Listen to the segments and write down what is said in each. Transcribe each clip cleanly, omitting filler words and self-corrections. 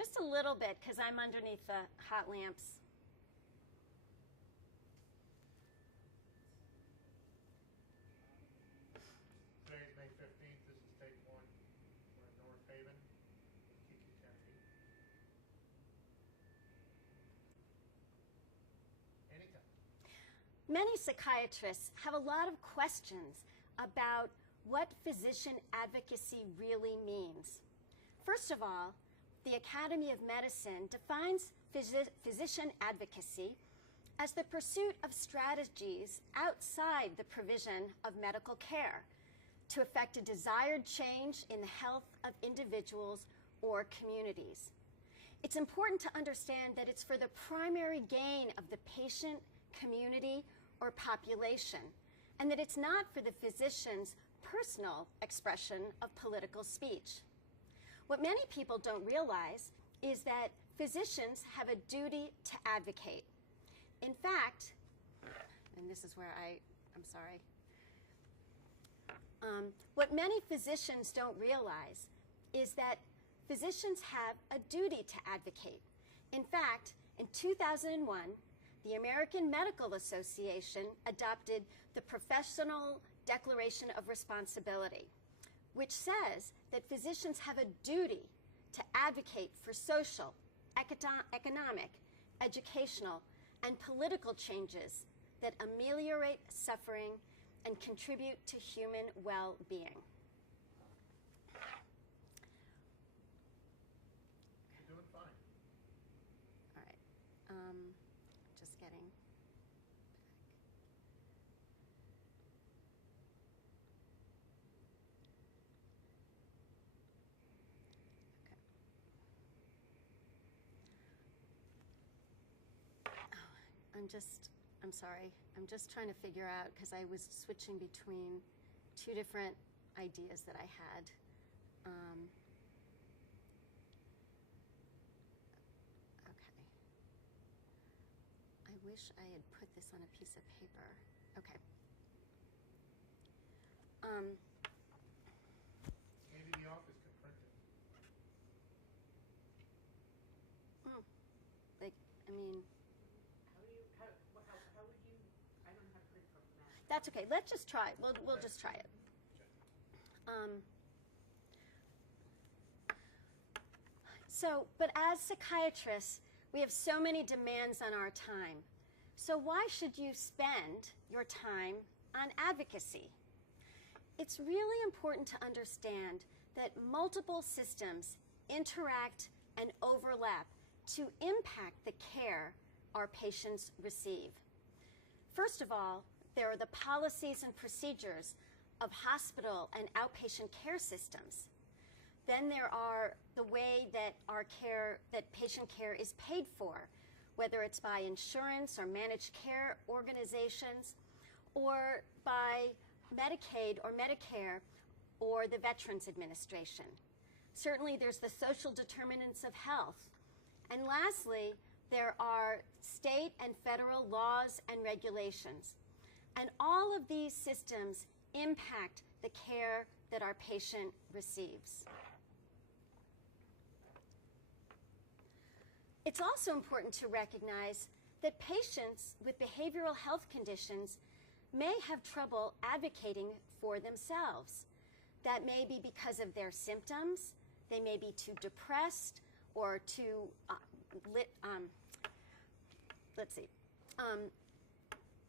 Just a little bit, because I'm underneath the hot lamps. Today is May 15th. This is take one. We're in North Haven. Kiki, Tennessee. Anytime. Many psychiatrists have a lot of questions about what physician advocacy really means. First of all, the Academy of Medicine defines physician advocacy as the pursuit of strategies outside the provision of medical care to effect a desired change in the health of individuals or communities. It's important to understand that it's for the primary gain of the patient, community, or population, and that it's not for the physician's personal expression of political speech. What many people don't realize is that physicians have a duty to advocate. In fact, and this is where I'm sorry. What many physicians don't realize is that physicians have a duty to advocate. In fact, in 2001, the American Medical Association adopted the Professional Declaration of Responsibility, which says that physicians have a duty to advocate for social, economic, educational, and political changes that ameliorate suffering and contribute to human well-being. You're doing fine. All right. Just getting back. I'm sorry. I'm just trying to figure out, because I was switching between two different ideas that I had. Okay. I wish I had put this on a piece of paper. Okay. Maybe the office can print it. Like, I mean... How would you, I don't know how to print from that. That's okay. Let's just try it. We'll just try it. But as psychiatrists, we have so many demands on our time. So why should you spend your time on advocacy? It's really important to understand that multiple systems interact and overlap to impact the care our patients receive. First of all, there are the policies and procedures of hospital and outpatient care systems. Then there are the way that patient care is paid for, whether it's by insurance or managed care organizations, or by Medicaid or Medicare or the Veterans Administration. Certainly there's the social determinants of health. And lastly, there are state and federal laws and regulations. And all of these systems impact the care that our patient receives. It's also important to recognize that patients with behavioral health conditions may have trouble advocating for themselves. That may be because of their symptoms. They may be too depressed or too let's see.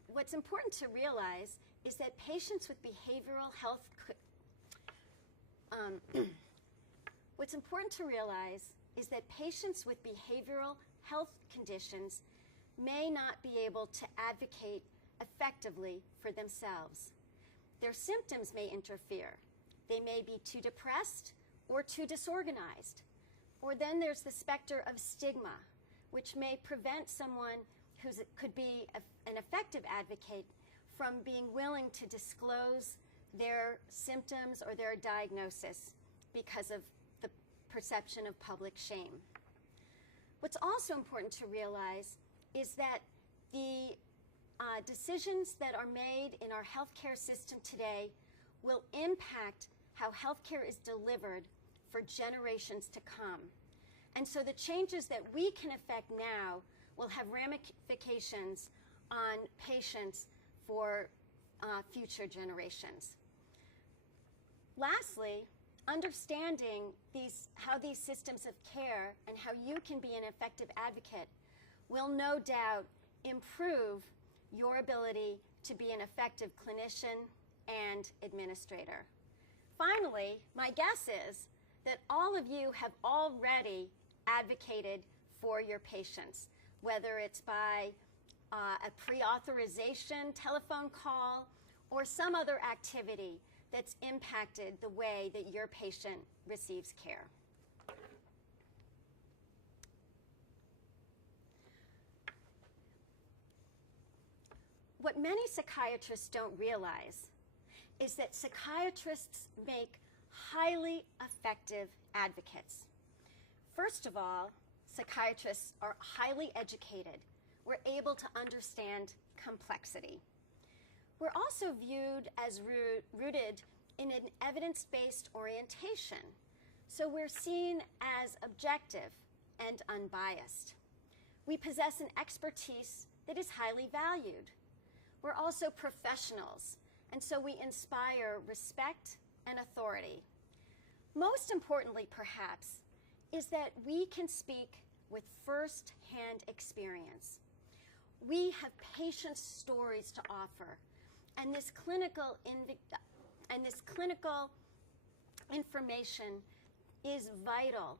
What's important to realize is that patients with behavioral health what's important to realize is that patients with behavioral health conditions may not be able to advocate effectively for themselves. Their symptoms may interfere. They may be too depressed or too disorganized. Or then there's the specter of stigma, which may prevent someone who could be an effective advocate from being willing to disclose their symptoms or their diagnosis because of the perception of public shame. What's also important to realize is that the decisions that are made in our healthcare system today will impact how healthcare is delivered for generations to come. And so the changes that we can affect now will have ramifications on patients for future generations. Lastly, understanding how these systems of care and how you can be an effective advocate will no doubt improve your ability to be an effective clinician and administrator. Finally, my guess is that all of you have already advocated for your patients, whether it's by a pre-authorization telephone call or some other activity that's impacted the way that your patient receives care. What many psychiatrists don't realize is that psychiatrists make highly effective advocates. First of all, psychiatrists are highly educated. We're able to understand complexity. We're also viewed as rooted in an evidence-based orientation. So we're seen as objective and unbiased. We possess an expertise that is highly valued. We're also professionals, and so we inspire respect and authority. Most importantly, perhaps, is that we can speak with first-hand experience. We have patient stories to offer, and this clinical information is vital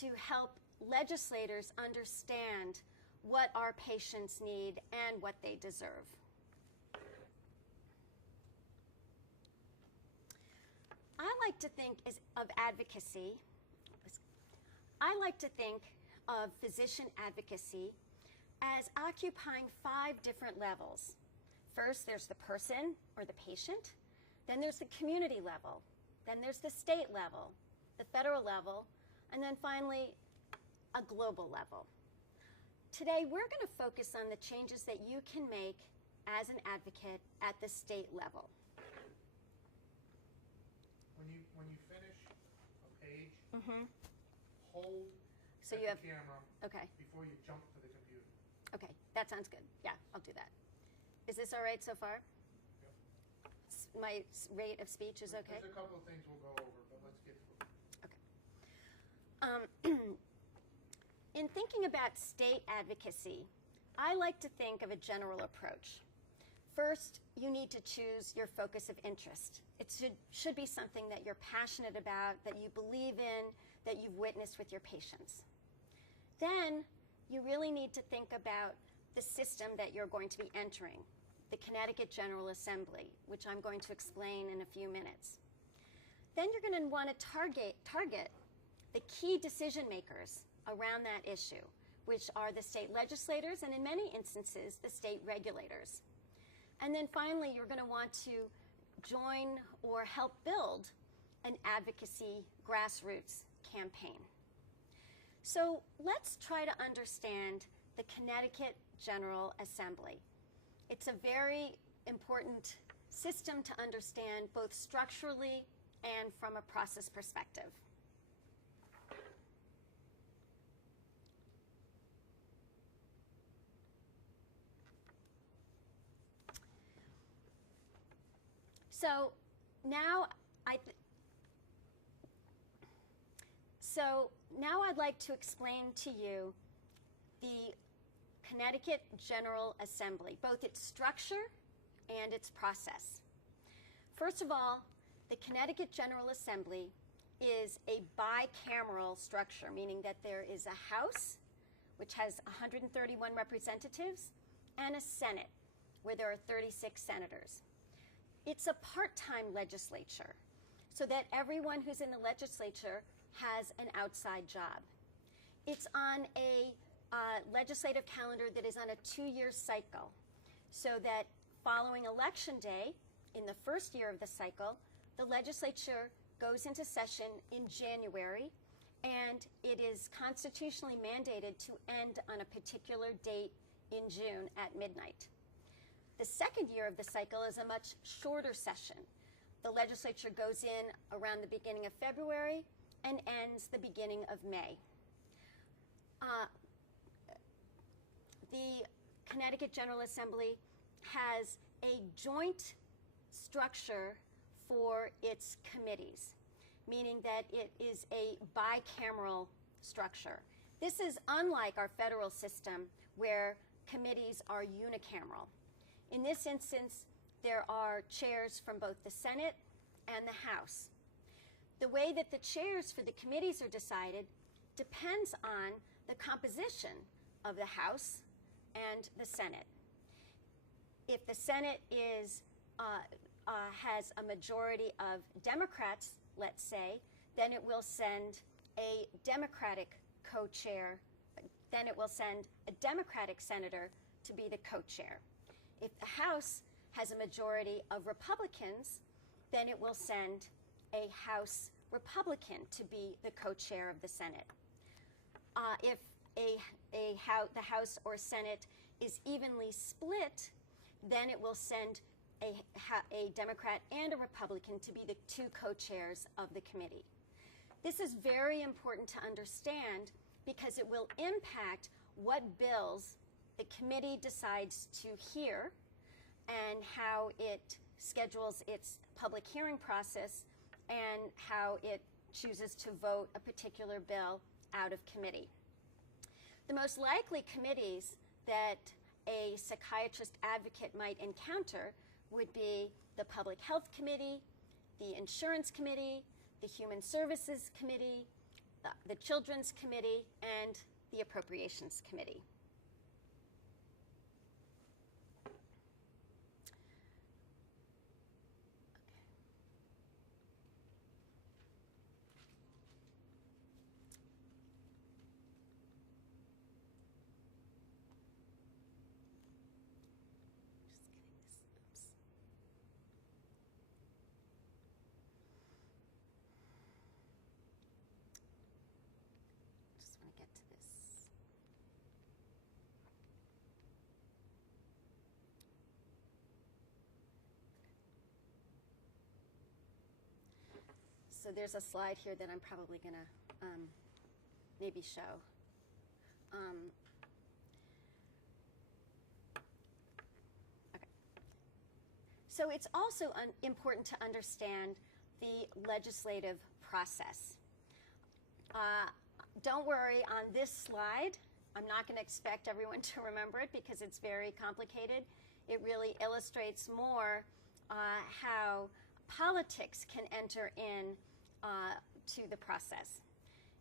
to help legislators understand what our patients need and what they deserve. I like to think of advocacy. I like to think of physician advocacy as occupying 5 different levels. First, there's the person or the patient. Then there's the community level. Then there's the state level, the federal level, and then finally, a global level. Today, we're going to focus on the changes that you can make as an advocate at the state level. When you finish a page, hold So at you the have, camera okay, before you jump to the computer. okay, that sounds good. Yeah, I'll do that. Is this all right so far? Yep. My rate of speech is okay? There's a couple of things we'll go over, but let's get through it. Okay. In thinking about state advocacy, I like to think of a general approach. First, you need to choose your focus of interest. It should be something that you're passionate about, that you believe in, that you've witnessed with your patients. Then, you really need to think about the system that you're going to be entering, the Connecticut General Assembly, which I'm going to explain in a few minutes. Then you're going to want to target the key decision makers around that issue, which are the state legislators and in many instances, the state regulators. And then finally, you're going to want to join or help build an advocacy grassroots campaign. So let's try to understand the Connecticut General Assembly. It's a very important system to understand both structurally and from a process perspective. So now I'd like to explain to you the Connecticut General Assembly, both its structure and its process. First of all, the Connecticut General Assembly is a bicameral structure, meaning that there is a House, which has 131 representatives, and a Senate, where there are 36 senators. It's a part-time legislature, so that everyone who's in the legislature has an outside job. It's on a legislative calendar that is on a 2-year cycle, so that following Election Day, in the first year of the cycle, the legislature goes into session in January, and it is constitutionally mandated to end on a particular date in June at midnight. The second year of the cycle is a much shorter session. The legislature goes in around the beginning of February and ends the beginning of May. The Connecticut General Assembly has a joint structure for its committees, meaning that it is a bicameral structure. This is unlike our federal system where committees are unicameral. In this instance, there are chairs from both the Senate and the House. The way that the chairs for the committees are decided depends on the composition of the House and the Senate. If the Senate has a majority of Democrats, let's say, then it will send a Democratic co-chair. Then it will send a Democratic senator to be the co-chair. If the House has a majority of Republicans, then it will send a House Republican to be the co-chair of the Senate. If the House or Senate is evenly split, then it will send a Democrat and a Republican to be the two co-chairs of the committee. This is very important to understand because it will impact what bills the committee decides to hear and how it schedules its public hearing process and how it chooses to vote a particular bill out of committee. The most likely committees that a psychiatrist advocate might encounter would be the Public Health Committee, the Insurance Committee, the Human Services Committee, the Children's Committee, and the Appropriations Committee. So there's a slide here that I'm probably going to maybe show. Okay. So it's also important to understand the legislative process. Don't worry, on this slide, I'm not going to expect everyone to remember it because it's very complicated. It really illustrates more how politics can enter in to the process.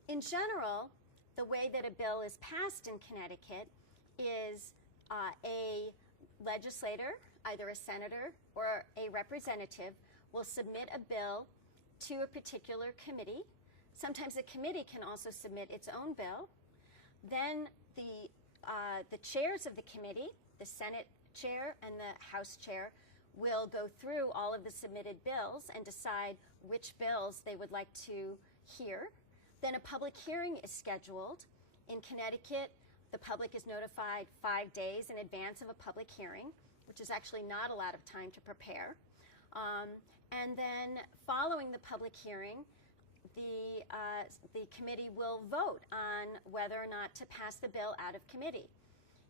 In general, the way that a bill is passed in Connecticut is a legislator, either a senator or a representative, will submit a bill to a particular committee. Sometimes a committee can also submit its own bill. Then the chairs of the committee, the Senate chair and the House chair, will go through all of the submitted bills and decide which bills they would like to hear. Then a public hearing is scheduled. In Connecticut, the public is notified 5 days in advance of a public hearing, which is actually not a lot of time to prepare. And then following the public hearing, the committee will vote on whether or not to pass the bill out of committee.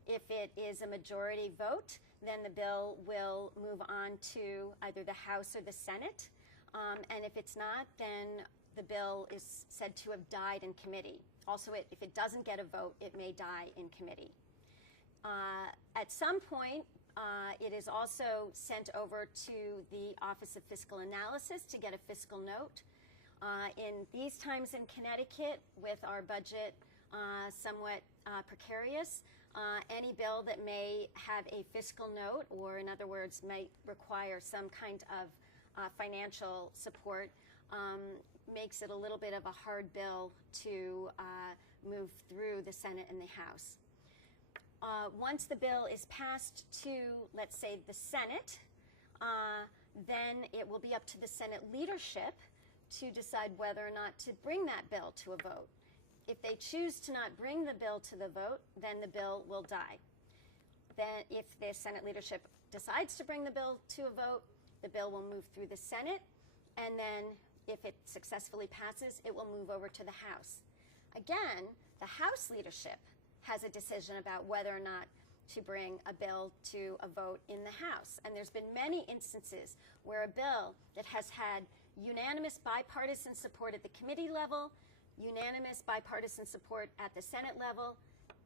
If it is a majority vote, then the bill will move on to either the House or the Senate. And if it's not, then the bill is said to have died in committee. Also, if it doesn't get a vote, it may die in committee. At some point, it is also sent over to the Office of Fiscal Analysis to get a fiscal note. In these times in Connecticut, with our budget somewhat precarious, any bill that may have a fiscal note, or in other words, might require some kind of financial support, makes it a little bit of a hard bill to move through the Senate and the House. Once the bill is passed to, let's say, the Senate, then it will be up to the Senate leadership to decide whether or not to bring that bill to a vote. If they choose to not bring the bill to the vote, then the bill will die. Then if the Senate leadership decides to bring the bill to a vote, the bill will move through the Senate, and then if it successfully passes, it will move over to the House. Again, the House leadership has a decision about whether or not to bring a bill to a vote in the House. And there's been many instances where a bill that has had unanimous bipartisan support at the committee level, unanimous bipartisan support at the Senate level,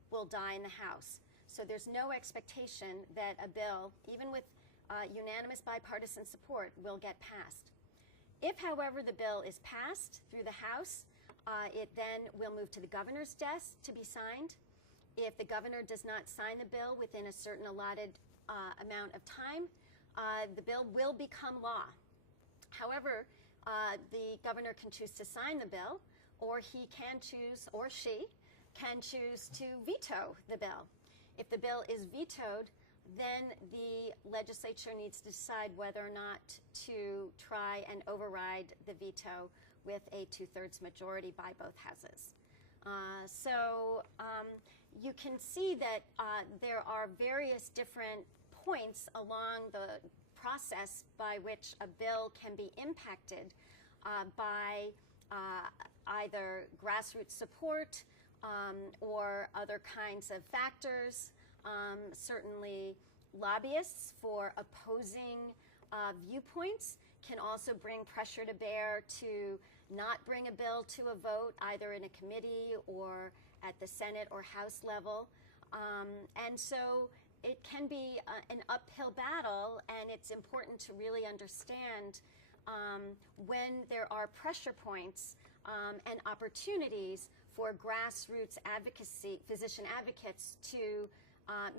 will die in the House. So there's no expectation that a bill, even with unanimous bipartisan support, will get passed. If, however, the bill is passed through the House, it then will move to the governor's desk to be signed. If the governor does not sign the bill within a certain allotted amount of time, the bill will become law. However, the governor can choose to sign the bill, or he can choose, or she can choose to veto the bill. If the bill is vetoed, then the legislature needs to decide whether or not to try and override the veto with a 2/3 majority by both houses. You can see that there are various different points along the process by which a bill can be impacted by either grassroots support or other kinds of factors. Certainly, lobbyists for opposing viewpoints can also bring pressure to bear to not bring a bill to a vote either in a committee or at the Senate or House level. And so it can be an uphill battle, and it's important to really understand when there are pressure points and opportunities for grassroots advocacy, physician advocates to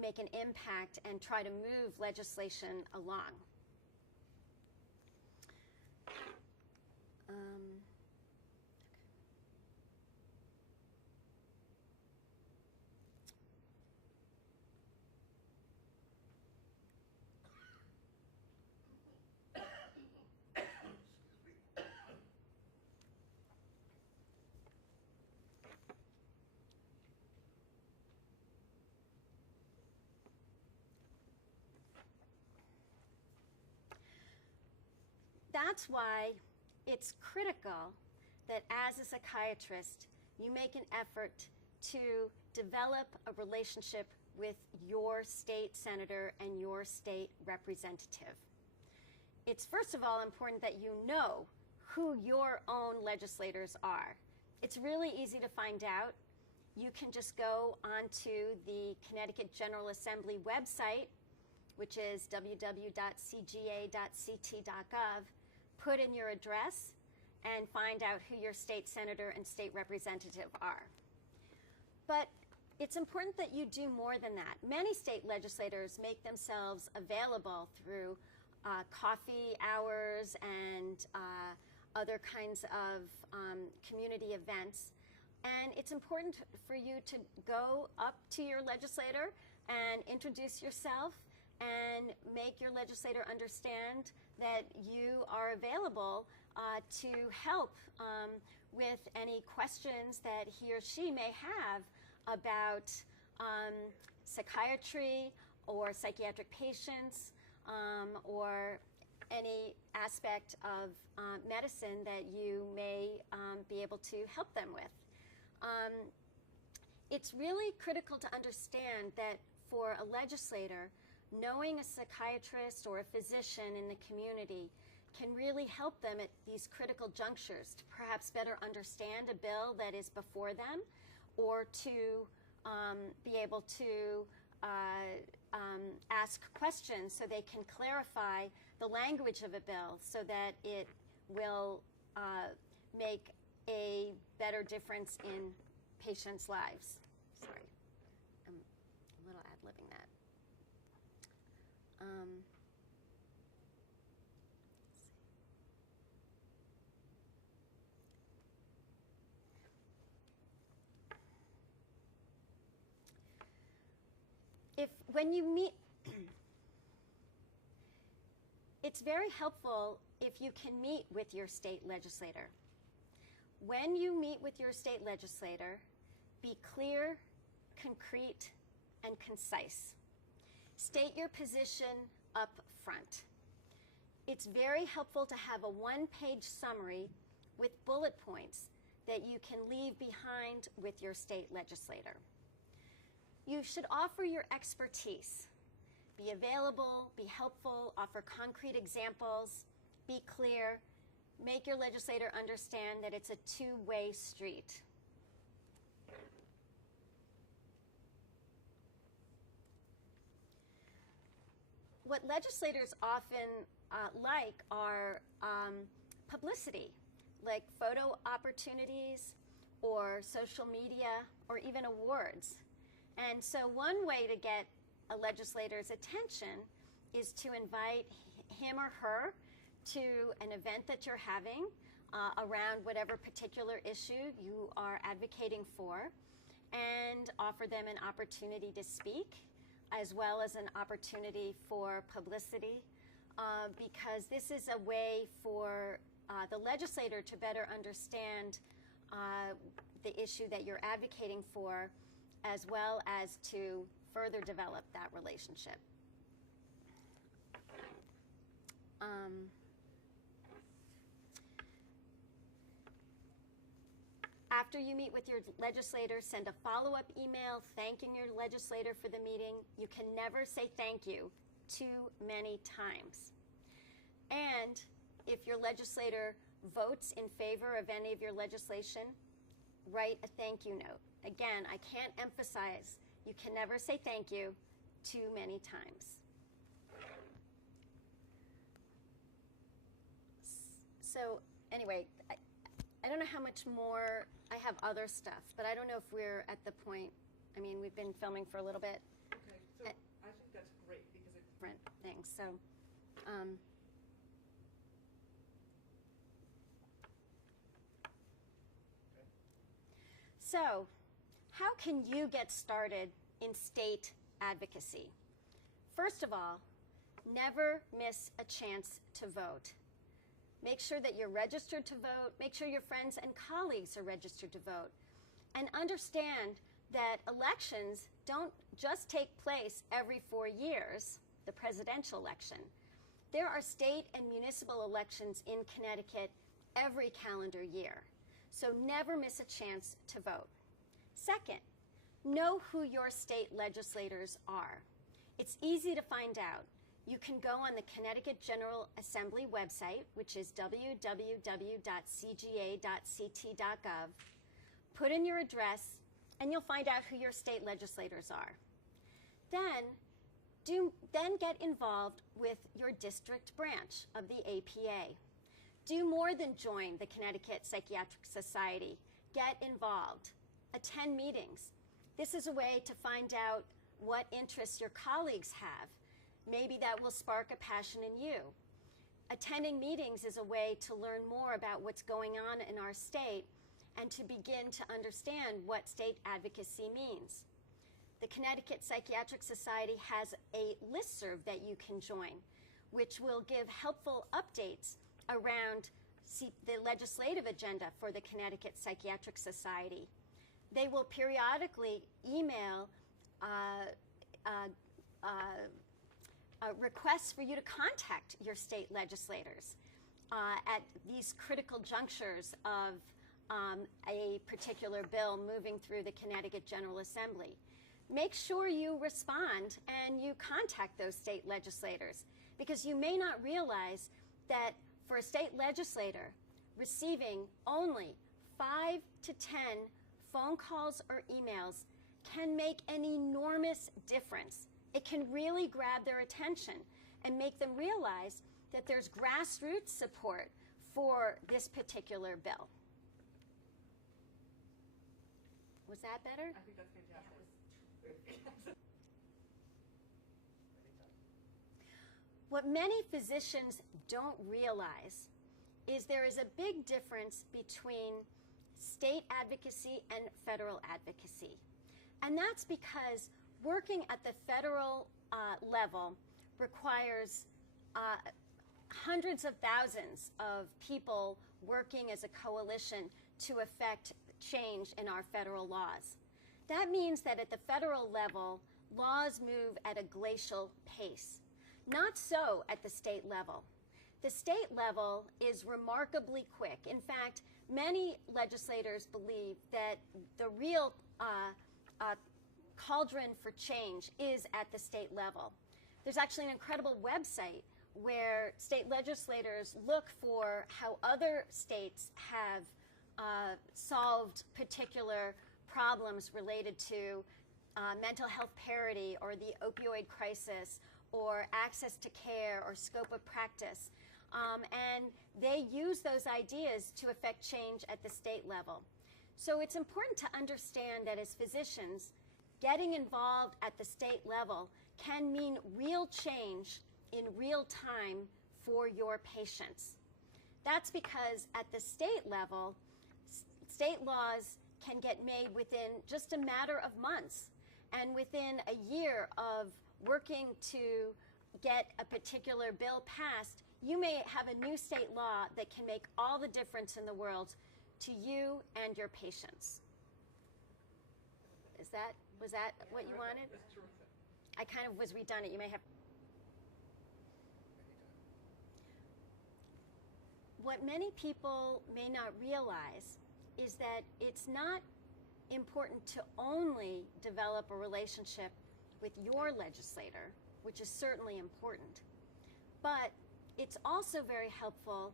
make an impact and try to move legislation along. That's why it's critical that as a psychiatrist, you make an effort to develop a relationship with your state senator and your state representative. It's first of all important that you know who your own legislators are. It's really easy to find out. You can just go onto the Connecticut General Assembly website, which is www.cga.ct.gov, put in your address, and find out who your state senator and state representative are. But it's important that you do more than that. Many state legislators make themselves available through coffee hours and other kinds of community events. And it's important for you to go up to your legislator and introduce yourself and make your legislator understand that you are available to help with any questions that he or she may have about psychiatry or psychiatric patients or any aspect of medicine that you may be able to help them with. It's really critical to understand that for a legislator, knowing a psychiatrist or a physician in the community can really help them at these critical junctures to perhaps better understand a bill that is before them, or to be able to ask questions so they can clarify the language of a bill so that it will make a better difference in patients' lives. Sorry, I'm a little ad-libbing that. When you meet, it's very helpful if you can meet with your state legislator. When you meet with your state legislator, be clear, concrete, and concise. State your position up front. It's very helpful to have a one-page summary with bullet points that you can leave behind with your state legislator. You should offer your expertise. Be available, be helpful, offer concrete examples, be clear, make your legislator understand that it's a two-way street. What legislators often like are publicity, like photo opportunities or social media or even awards. And so one way to get a legislator's attention is to invite him or her to an event that you're having around whatever particular issue you are advocating for, and offer them an opportunity to speak, as well as an opportunity for publicity, because this is a way for the legislator to better understand the issue that you're advocating for, as well as to further develop that relationship. After you meet with your legislator, send a follow-up email thanking your legislator for the meeting. You can never say thank you too many times. And if your legislator votes in favor of any of your legislation, write a thank you note. Again, I can't emphasize, you can never say thank you too many times. So anyway, I don't know how much more, I have other stuff, but I don't know if we're at the point, I mean, we've been filming for a little bit. Okay, so I think that's great because it. Different things, so. So, how can you get started in state advocacy? First of all, never miss a chance to vote. Make sure that you're registered to vote. Make sure your friends and colleagues are registered to vote. And understand that elections don't just take place every 4 years, the presidential election. There are state and municipal elections in Connecticut every calendar year. So never miss a chance to vote. Second, know who your state legislators are. It's easy to find out. You can go on the Connecticut General Assembly website, which is www.cga.ct.gov, put in your address, and you'll find out who your state legislators are. Then get involved with your district branch of the APA. Do more than join the Connecticut Psychiatric Society. Get involved. Attend meetings. This is a way to find out what interests your colleagues have. Maybe that will spark a passion in you. Attending meetings is a way to learn more about what's going on in our state and to begin to understand what state advocacy means. The Connecticut Psychiatric Society has a listserv that you can join, which will give helpful updates around the legislative agenda for the Connecticut Psychiatric Society. They will periodically email requests for you to contact your state legislators at these critical junctures of a particular bill moving through the Connecticut General Assembly. Make sure you respond and you contact those state legislators, because you may not realize that for a state legislator, receiving only 5 to 10 phone calls or emails can make an enormous difference. It can really grab their attention and make them realize that there's grassroots support for this particular bill. Was that better? I think that's fantastic. What many physicians don't realize is there is a big difference between state advocacy and federal advocacy. And that's because working at the federal level requires hundreds of thousands of people working as a coalition to effect change in our federal laws. That means that at the federal level, laws move at a glacial pace. Not so at the state level. The state level is remarkably quick. In fact, Many legislators believe that the real cauldron for change is at the state level. There's actually an incredible website where state legislators look for how other states have solved particular problems related to mental health parity or the opioid crisis or access to care or scope of practice. And they use those ideas to affect change at the state level. So it's important to understand that as physicians, getting involved at the state level can mean real change in real time for your patients. That's because at the state level, state laws can get made within just a matter of months. And within a year of working to get a particular bill passed, you may have a new state law that can make all the difference in the world to you and your patients. Was that what you wanted? That's terrific. I kind of was redundant. You may have. What many people may not realize is that it's not important to only develop a relationship with your legislator, which is certainly important, but it's also very helpful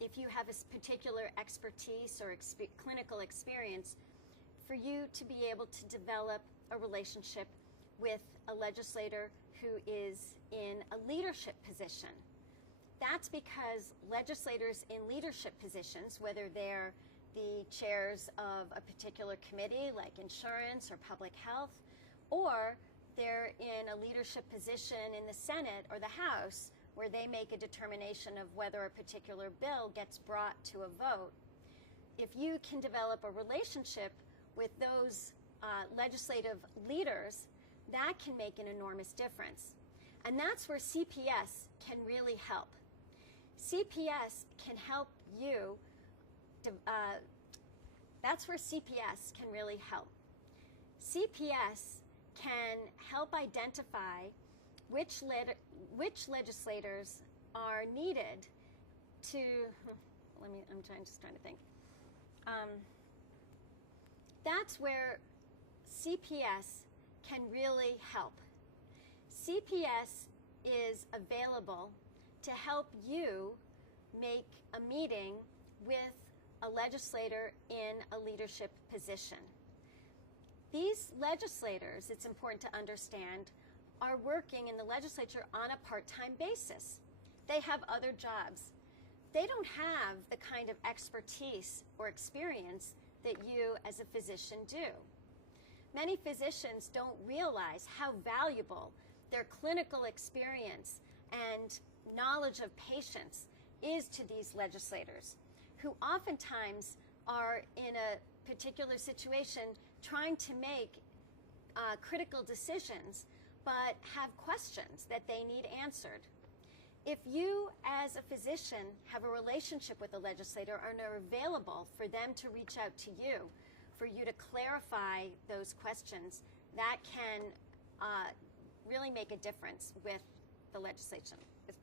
if you have a particular expertise or clinical experience for you to be able to develop a relationship with a legislator who is in a leadership position. That's because legislators in leadership positions, whether they're the chairs of a particular committee like insurance or public health, or they're in a leadership position in the Senate or the House where they make a determination of whether a particular bill gets brought to a vote. If you can develop a relationship with those legislative leaders, that can make an enormous difference. And that's where CPS can really help. CPS can help you, that's where CPS can really help. CPS can help identify which legislators are needed to, I'm just trying to think. That's where CPS can really help. CPS is available to help you make a meeting with a legislator in a leadership position. These legislators, it's important to understand, are working in the legislature on a part-time basis. They have other jobs. They don't have the kind of expertise or experience that you as a physician do. Many physicians don't realize how valuable their clinical experience and knowledge of patients is to these legislators, who oftentimes are in a particular situation trying to make critical decisions, but have questions that they need answered. If you, as a physician, have a relationship with a legislator and are available for them to reach out to you, for you to clarify those questions, that can really make a difference with the legislation.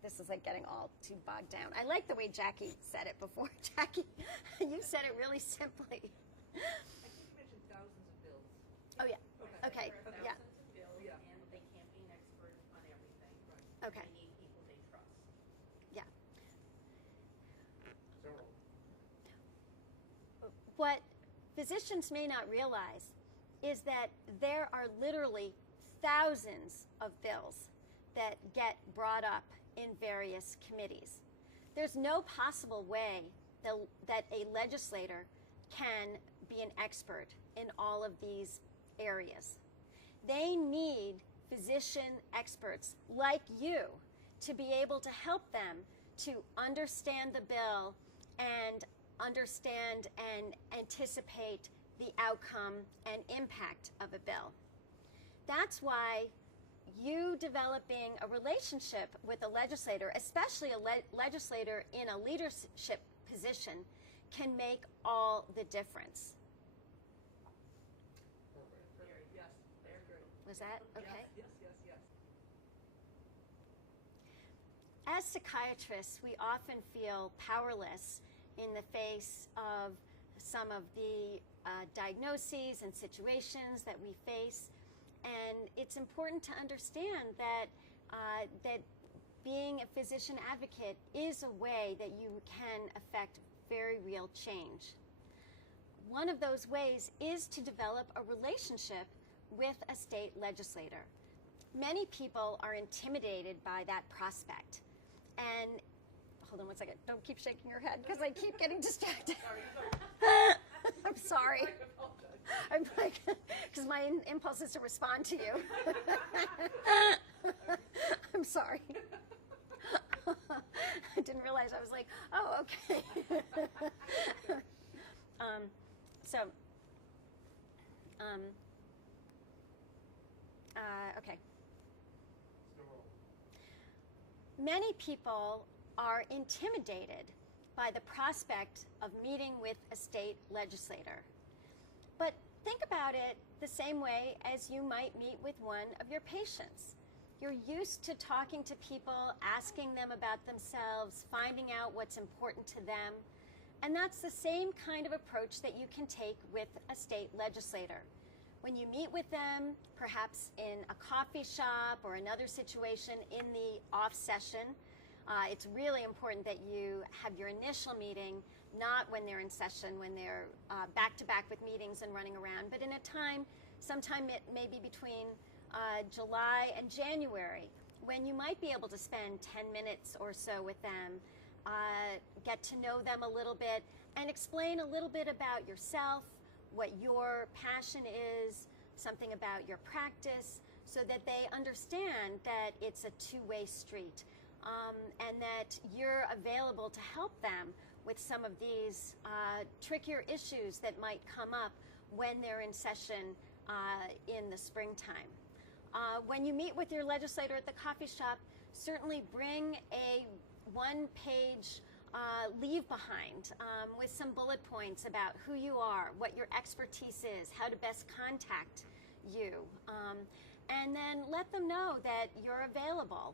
This is like getting all too bogged down. I like the way Jackie said it before. Jackie, you said it really simply. I think you mentioned thousands of bills. Oh, yeah. Okay. There are Yeah. thousands of bills, Yeah. and they can't be an expert on everything. Right. Okay. They need people they trust. Yeah. Several. What physicians may not realize is that there are literally thousands of bills that get brought up in various committees. There's no possible way that a legislator can be an expert in all of these areas. They need physician experts like you to be able to help them to understand the bill and understand and anticipate the outcome and impact of a bill. That's why you developing a relationship with a legislator, especially a legislator in a leadership position, can make all the difference. Very, yes, very good. Was that okay? Yes, yes, yes. As psychiatrists, we often feel powerless in the face of some of the diagnoses and situations that we face. And it's important to understand that that being a physician advocate is a way that you can affect very real change. One of those ways is to develop a relationship with a state legislator. Many people are intimidated by that prospect. And hold on one second, don't keep shaking your head because I keep getting distracted. I'm sorry. I'm like, because my impulse is to respond to you. I'm sorry. I didn't realize I was like, oh, okay. Okay. Still rolling. Many people are intimidated by the prospect of meeting with a state legislator. But think about it the same way as you might meet with one of your patients. You're used to talking to people, asking them about themselves, finding out what's important to them. And that's the same kind of approach that you can take with a state legislator. When you meet with them, perhaps in a coffee shop or another situation in the off session, it's really important that you have your initial meeting not when they're in session, when they're back-to-back with meetings and running around, but in a time, sometime it may be between July and January, when you might be able to spend 10 minutes or so with them, get to know them a little bit, and explain a little bit about yourself, what your passion is, something about your practice, so that they understand that it's a two-way street, and that you're available to help them with some of these trickier issues that might come up when they're in session in the springtime. When you meet with your legislator at the coffee shop, certainly bring a one-page leave behind with some bullet points about who you are, what your expertise is, how to best contact you, and then let them know that you're available,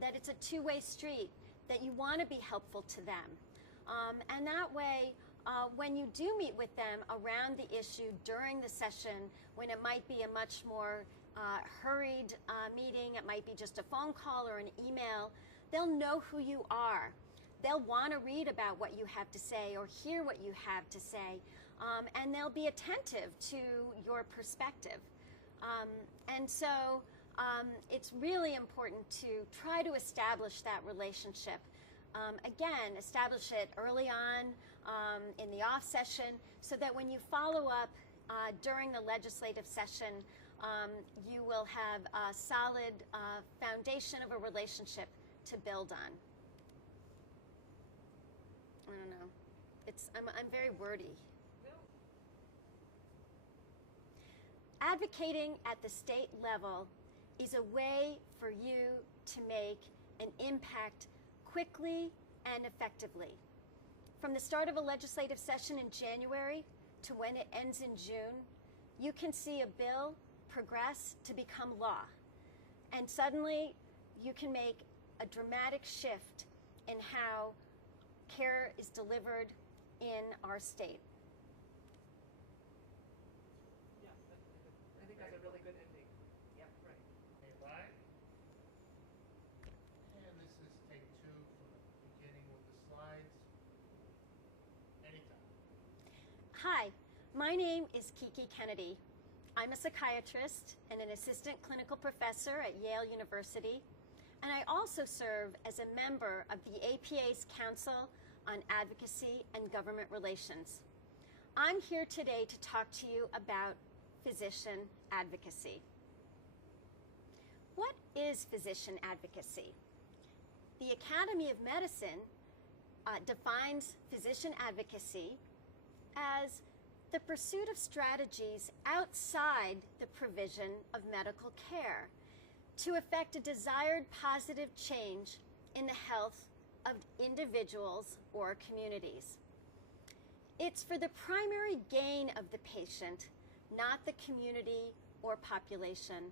that it's a two-way street, that you want to be helpful to them. And that way, when you do meet with them around the issue during the session, when it might be a much more hurried meeting, it might be just a phone call or an email, they'll know who you are. They'll want to read about what you have to say or hear what you have to say, and they'll be attentive to your perspective. And so it's really important to try to establish that relationship. Again, establish it early on in the off session so that when you follow up during the legislative session, you will have a solid foundation of a relationship to build on. I don't know. I'm very wordy. Advocating at the state level is a way for you to make an impact quickly and effectively. From the start of a legislative session in January to when it ends in June, you can see a bill progress to become law. And suddenly, you can make a dramatic shift in how care is delivered in our state. Yeah, I think that's a really good ending. Yep, right. Okay, live. And this is take two from the beginning with the slides. Anytime. Hi, my name is Kiki Kennedy. I'm a psychiatrist and an assistant clinical professor at Yale University, and I also serve as a member of the APA's Council on Advocacy and Government Relations. I'm here today to talk to you about physician advocacy. What is physician advocacy? The Academy of Medicine defines physician advocacy as the pursuit of strategies outside the provision of medical care to effect a desired positive change in the health of individuals or communities. It's for the primary gain of the patient, not the community or population.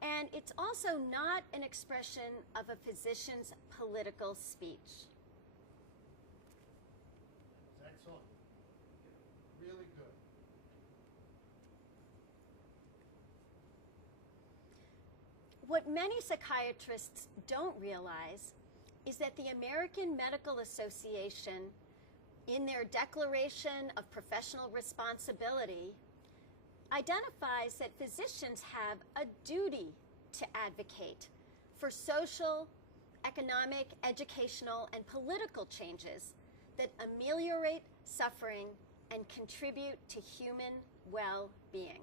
And it's also not an expression of a physician's political speech. That's all. what many psychiatrists don't realize is that the American Medical Association, in their Declaration of Professional Responsibility, identifies that physicians have a duty to advocate for social, economic, educational, and political changes that ameliorate suffering and contribute to human well-being.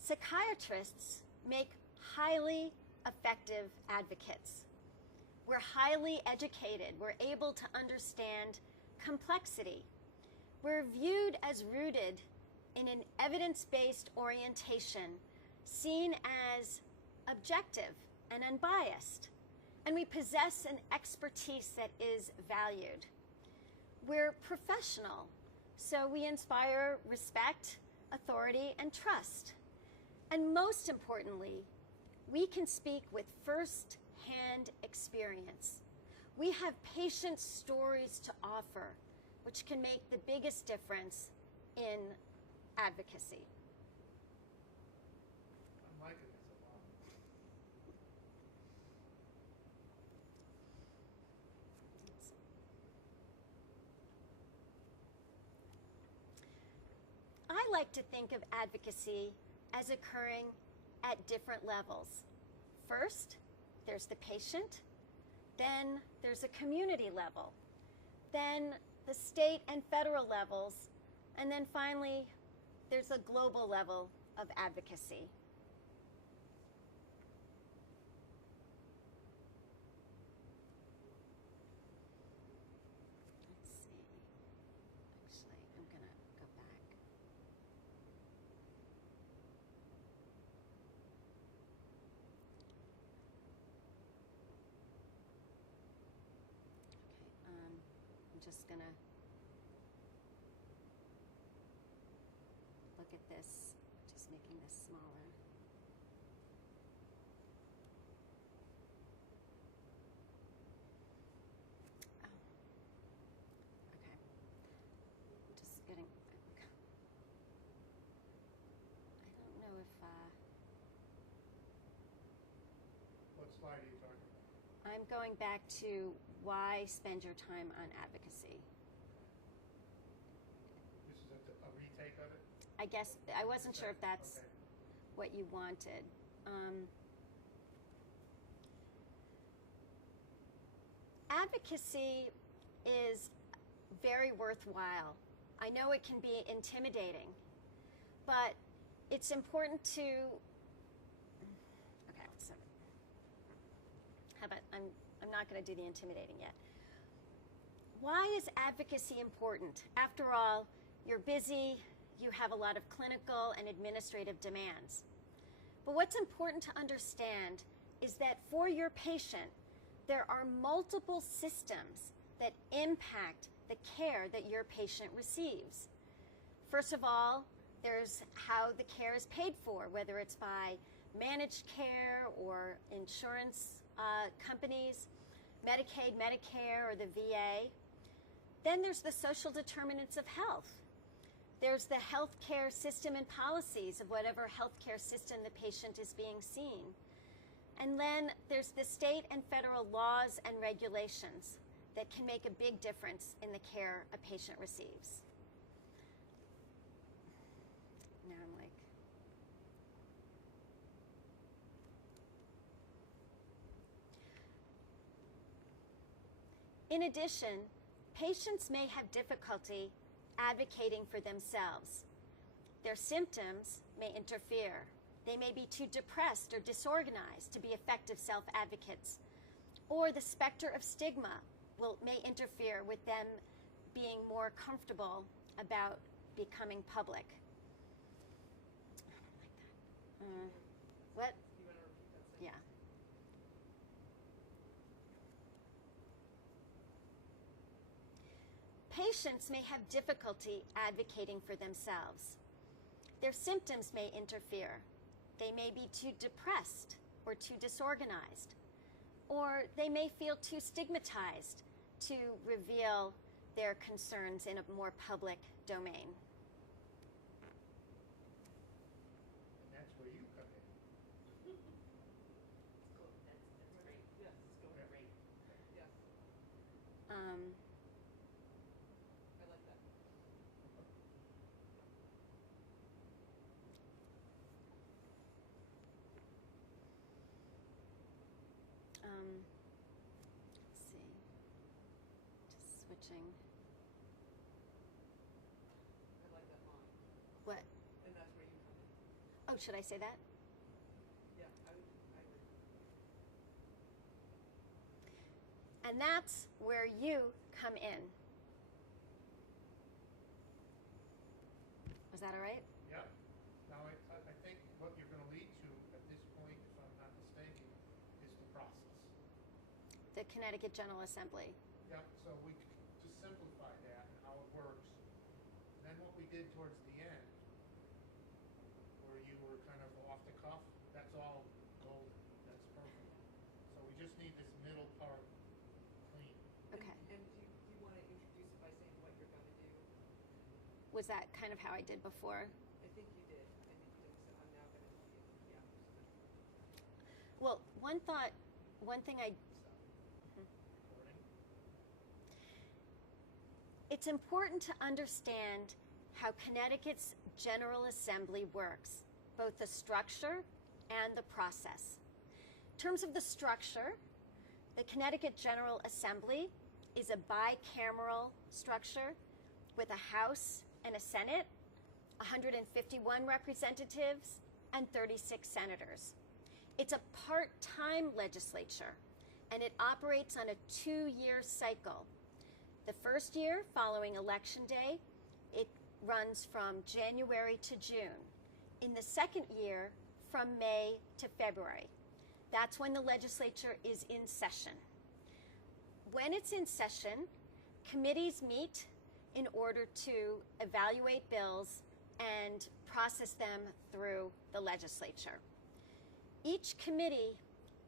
Psychiatrists make highly effective advocates. We're highly educated. We're able to understand complexity. We're viewed as rooted in an evidence-based orientation, seen as objective and unbiased. And we possess an expertise that is valued. We're professional, so we inspire respect, authority, and trust. And most importantly, we can speak with first-hand experience. We have patient stories to offer, which can make the biggest difference in advocacy. I'm liking this a lot. I like to think of advocacy as occurring at different levels. First, there's the patient, then there's a community level, then the state and federal levels, and then finally, there's a global level of advocacy. Let's see. Actually, I'm gonna go back. Okay, I'm just gonna look at this, just making this smaller. Oh. Okay. I'm just getting, I don't know if, What slide are you talking about? I'm going back to why spend your time on advocacy. This is a retake of it? I guess, I wasn't sure if that's Okay. what you wanted. Advocacy is very worthwhile. I know it can be intimidating, but it's important to, okay, so how about, I'm not going to do the intimidating yet. Why is advocacy important? After all, you're busy, you have a lot of clinical and administrative demands. But what's important to understand is that for your patient, there are multiple systems that impact the care that your patient receives. First of all, there's how the care is paid for, whether it's by managed care or insurance companies, Medicaid, Medicare, or the VA. Then there's the social determinants of health. There's the healthcare system and policies of whatever healthcare system the patient is being seen. And then there's the state and federal laws and regulations that can make a big difference in the care a patient receives. Now I'm like, in addition, patients may have difficulty advocating for themselves. Their symptoms may interfere. They may be too depressed or disorganized to be effective self-advocates. Or the specter of stigma may interfere with them being more comfortable about becoming public. I don't like that. What? You want to repeat that sentence? Yeah. patients may have difficulty advocating for themselves. Their symptoms may interfere. They may be too depressed or too disorganized, or they may feel too stigmatized to reveal their concerns in a more public domain. And that's where you come in. Cool, that's great. Yes, it's going Yeah. Great. Yes, Um, I like that. let's see, just switching. I like that line. What? And that's where you come in. Oh, should I say that? Yeah, I would. And that's where you come in. Was that all right? Yep. Now, I think what you're gonna lead to at this point, if I'm not mistaken, is the process. The Connecticut General Assembly. Yep, so we, to simplify that and how it works, then what we did towards the end, where you were kind of off the cuff, that's all golden, that's perfect. So we just need this middle part clean. Okay. And do you want to introduce it by saying what you're going to do? Was that kind of how I did before? I think you did. I think you did. So I'm now going to, yeah. Well, one thing I Recording? it's important to understand how Connecticut's General Assembly works, both the structure and the process. In terms of the structure, the Connecticut General Assembly is a bicameral structure with a House and a Senate, 151 representatives, and 36 senators. It's a part-time legislature, and it operates on a 2-year cycle. The first year, following Election Day, it runs from January to June. In the second year, from May to February. That's when the legislature is in session. When it's in session, committees meet in order to evaluate bills and process them through the legislature. Each committee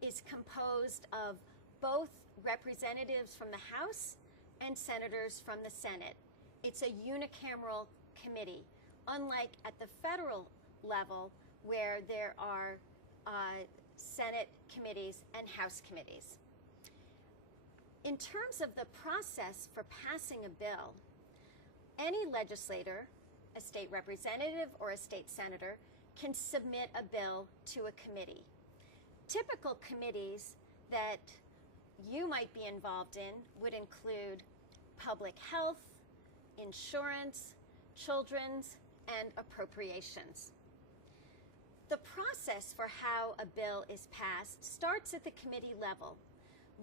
is composed of both representatives from the House and senators from the Senate. It's a unicameral committee, unlike at the federal level where there are Senate committees and House committees. In terms of the process for passing a bill, any legislator, a state representative or a state senator, can submit a bill to a committee. Typical committees that you might be involved in would include public health, insurance, children's, and appropriations. The process for how a bill is passed starts at the committee level,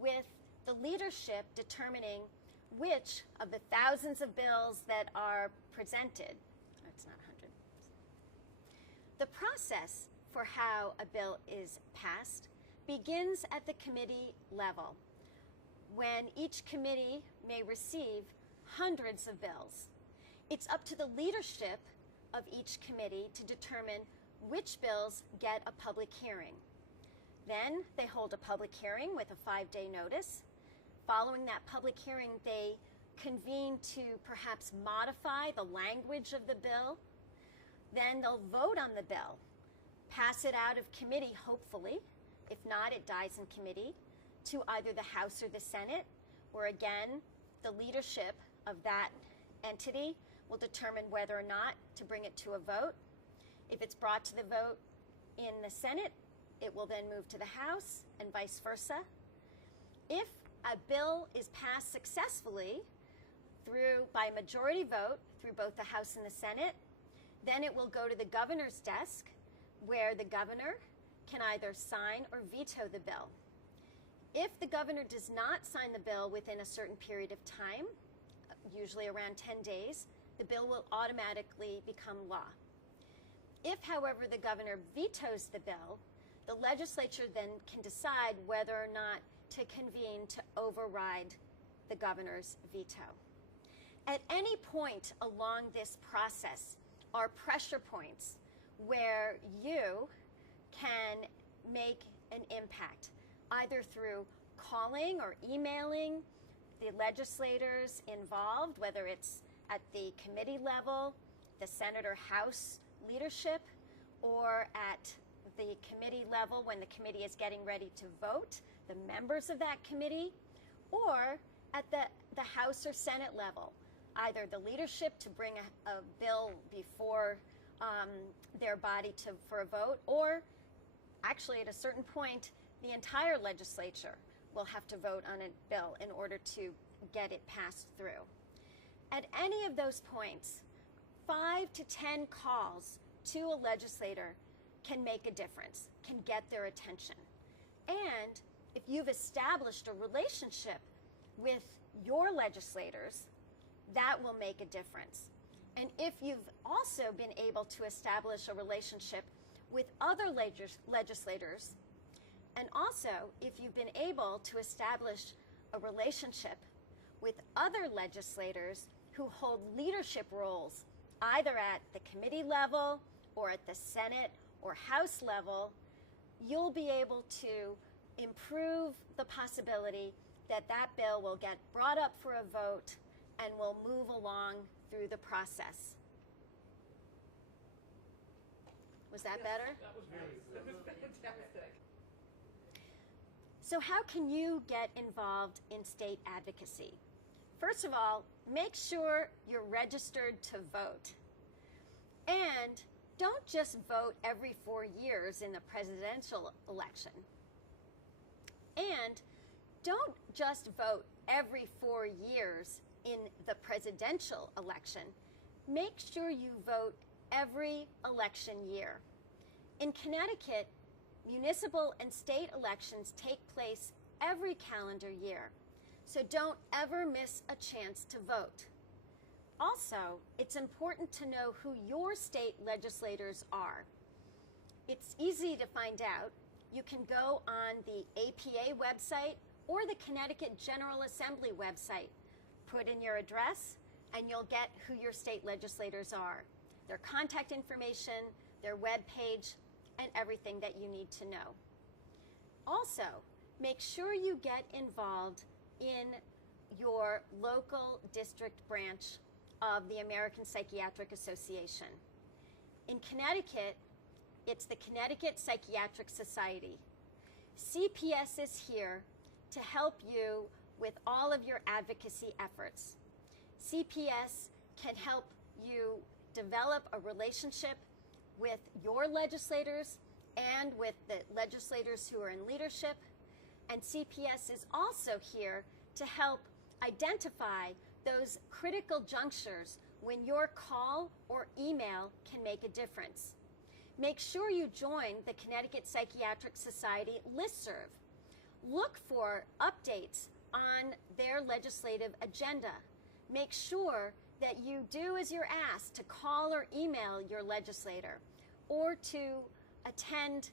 with the leadership determining which of the thousands of bills that are presented, it's not 100. The process for how a bill is passed begins at the committee level, when each committee may receive hundreds of bills. It's up to the leadership of each committee to determine which bills get a public hearing. Then they hold a public hearing with a 5-day notice. Following that public hearing, they convene to perhaps modify the language of the bill. Then they'll vote on the bill, pass it out of committee, hopefully. If not, it dies in committee, to either the House or the Senate, where again, the leadership of that entity will determine whether or not to bring it to a vote. If it's brought to the vote in the Senate, it will then move to the House and vice versa. If a bill is passed successfully by majority vote through both the House and the Senate, then it will go to the governor's desk, where the governor can either sign or veto the bill. If the governor does not sign the bill within a certain period of time, usually around 10 days, the bill will automatically become law. If, however, the governor vetoes the bill, the legislature then can decide whether or not to convene to override the governor's veto. At any point along this process are pressure points where you can make an impact, either through calling or emailing the legislators involved, whether it's at the committee level, the Senate or House leadership, or at the committee level when the committee is getting ready to vote, the members of that committee, or at the House or Senate level, either the leadership to bring a bill before their body for a vote, or actually at a certain point, the entire legislature will have to vote on a bill in order to get it passed through. At any of those points, 5 to 10 calls to a legislator can make a difference, can get their attention. And if you've established a relationship with your legislators, that will make a difference. And if you've also been able to establish a relationship with other legislators, and also if you've been able to establish a relationship with other legislators who hold leadership roles, either at the committee level or at the Senate or House level, you'll be able to improve the possibility that that bill will get brought up for a vote and will move along through the process. Was that better? That was nice. That was fantastic. So how can you get involved in state advocacy? First of all, make sure you're registered to vote. And don't just vote every 4 years in the presidential election. And don't just vote every 4 years in the presidential election. Make sure you vote every election year. In Connecticut, municipal and state elections take place every calendar year, so don't ever miss a chance to vote. Also, it's important to know who your state legislators are. It's easy to find out. You can go on the APA website or the Connecticut General Assembly website. Put in your address, and you'll get who your state legislators are, their contact information, their web page, and everything that you need to know. Also, make sure you get involved in your local district branch of the American Psychiatric Association. In Connecticut, it's the Connecticut Psychiatric Society. CPS is here to help you with all of your advocacy efforts. CPS can help you develop a relationship with your legislators and with the legislators who are in leadership. And CPS is also here to help identify those critical junctures when your call or email can make a difference. Make sure you join the Connecticut Psychiatric Society listserv. Look for updates on their legislative agenda. Make sure that you do as you're asked to call or email your legislator or to attend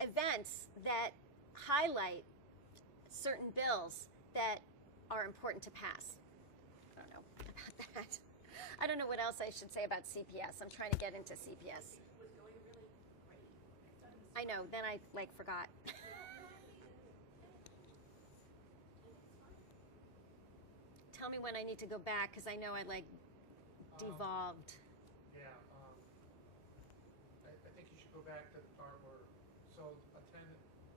events that highlight certain bills that are important to pass. I don't know about that. I don't know what else I should say about CPS. I'm trying to get into CPS. It was going really great. I know, then I forgot. Tell me when I need to go back, because I know I devolved. Yeah, I think you should go back to the part where, so attend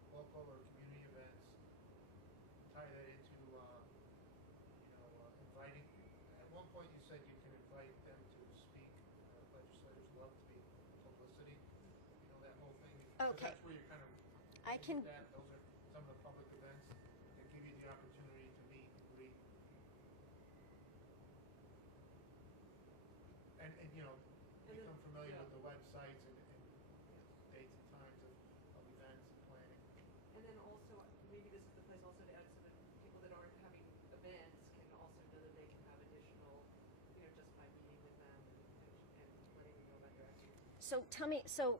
local or community events, tie that into, inviting. At one point you said you can invite them to speak. Legislators love to be publicity, that whole thing. Okay. That's where you're kind of, I can. those are some of the public events that give you the opportunity to meet and greet. And become familiar with the websites and dates and times of events and planning. And then also, maybe this is the place also to add so that people that aren't having events can also know that they can have additional, just by meeting with them and letting them know about your activities. So tell me, so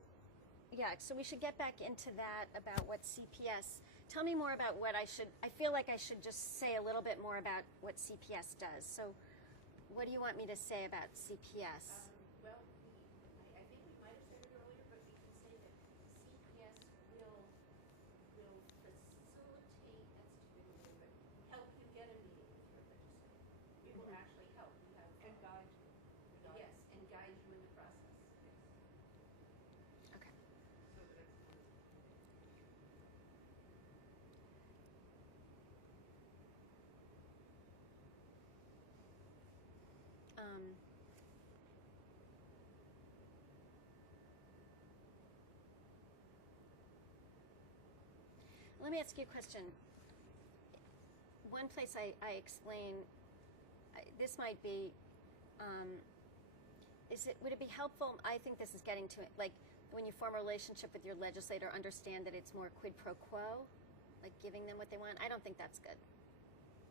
we should get back into that about what CPS, tell me more about what I feel like I should just say a little bit more about what CPS does. So what do you want me to say about CPS? Well, I think we might have said it earlier, but we can say that CPS will facilitate, that's too big a word, but help you get a meeting with your legislator. We will actually help. We have And guide you. yes, and guide you in the process. Yes. Okay. So that it's more. Let me ask you a question. One place I explain, this might be, would it be helpful, I think this is getting to it, like when you form a relationship with your legislator, understand that it's more quid pro quo, like giving them what they want? I don't think that's good.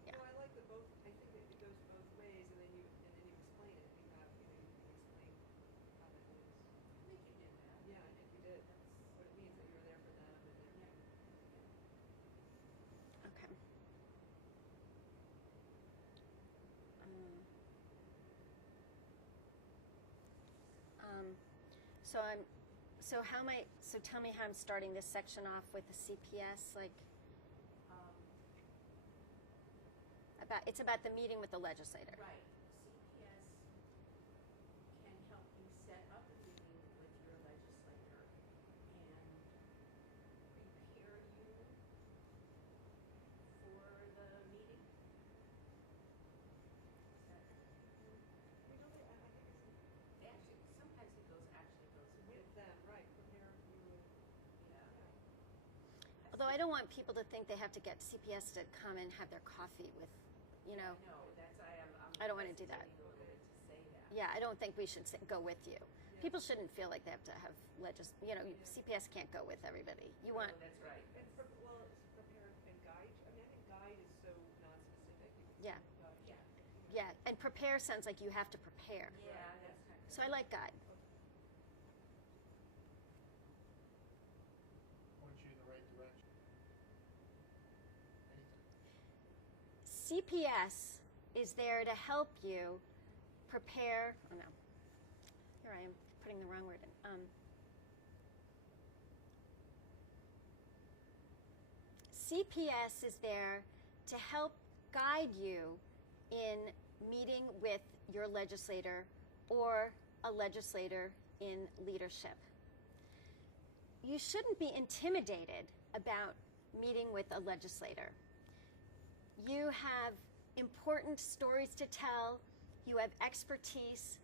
Yeah. Well, I like the both. I think that it goes both ways, and then you explain it. You have you can explain how that goes. I think you did that. Yeah, I think you did. That's what it means that you're there for them, and they're Okay. So tell me how I'm starting this section off with the CPS, like it's about the meeting with the legislator. Right. CPS can help you set up a meeting with your legislator and prepare you for the meeting. Is that, You know, I think it's actually, sometimes it goes with with them, right? Prepare you. yeah. Although I don't want people to think they have to get CPS to come and have their coffee with, you know. No, that's I'm I don't want to do that. hesitating a little bit to say that. Yeah, I don't think we should go with you. Yeah. People shouldn't feel like they have to have CPS can't go with everybody. You want, No, that's right. And well, it's prepare and guide. I mean, I think guide is so non-specific. You can Yeah. say guide. Yeah. yeah, and prepare sounds like you have to prepare. Yeah, that's kind of. So I like guide. Point you in the right direction. Anything. CPS is there to help you prepare. Oh no, here I am putting the wrong word in. CPS is there to help guide you in meeting with your legislator or a legislator in leadership. You shouldn't be intimidated about meeting with a legislator. You have important stories to tell. You have expertise.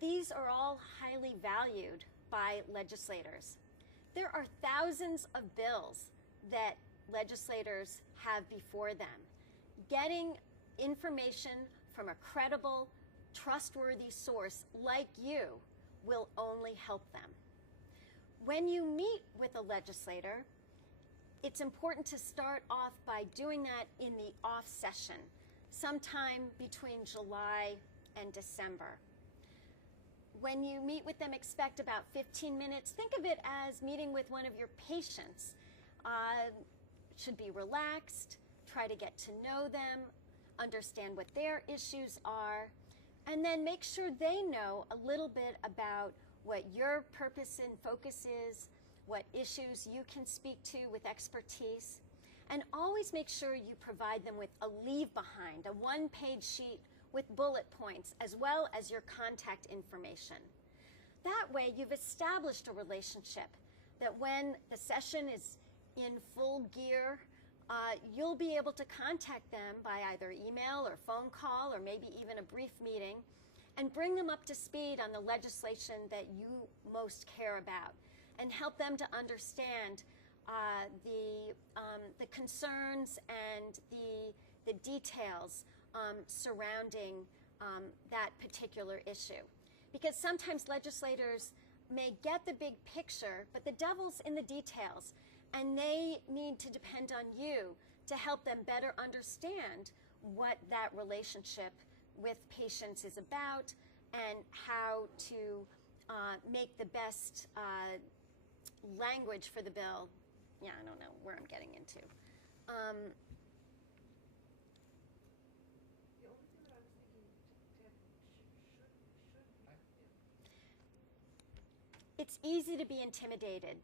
These are all highly valued by legislators. There are thousands of bills that legislators have before them. Getting information from a credible, trustworthy source like you will only help them. When you meet with a legislator, it's important to start off by doing that in the off session, sometime between July and December. When you meet with them, expect about 15 minutes. Think of it as meeting with one of your patients. Should be relaxed, try to get to know them, understand what their issues are, and then make sure they know a little bit about what your purpose and focus is, what issues you can speak to with expertise, and always make sure you provide them with a leave behind, a one-page sheet with bullet points, as well as your contact information. That way, you've established a relationship that when the session is in full gear, you'll be able to contact them by either email or phone call or maybe even a brief meeting and bring them up to speed on the legislation that you most care about and help them to understand the concerns and the details surrounding that particular issue. Because sometimes legislators may get the big picture, but the devil's in the details, and they need to depend on you to help them better understand what that relationship with patients is about and how to make the best language for the bill. Yeah, I don't know where I'm getting into. The only thing that I was thinking to It's easy to be intimidated.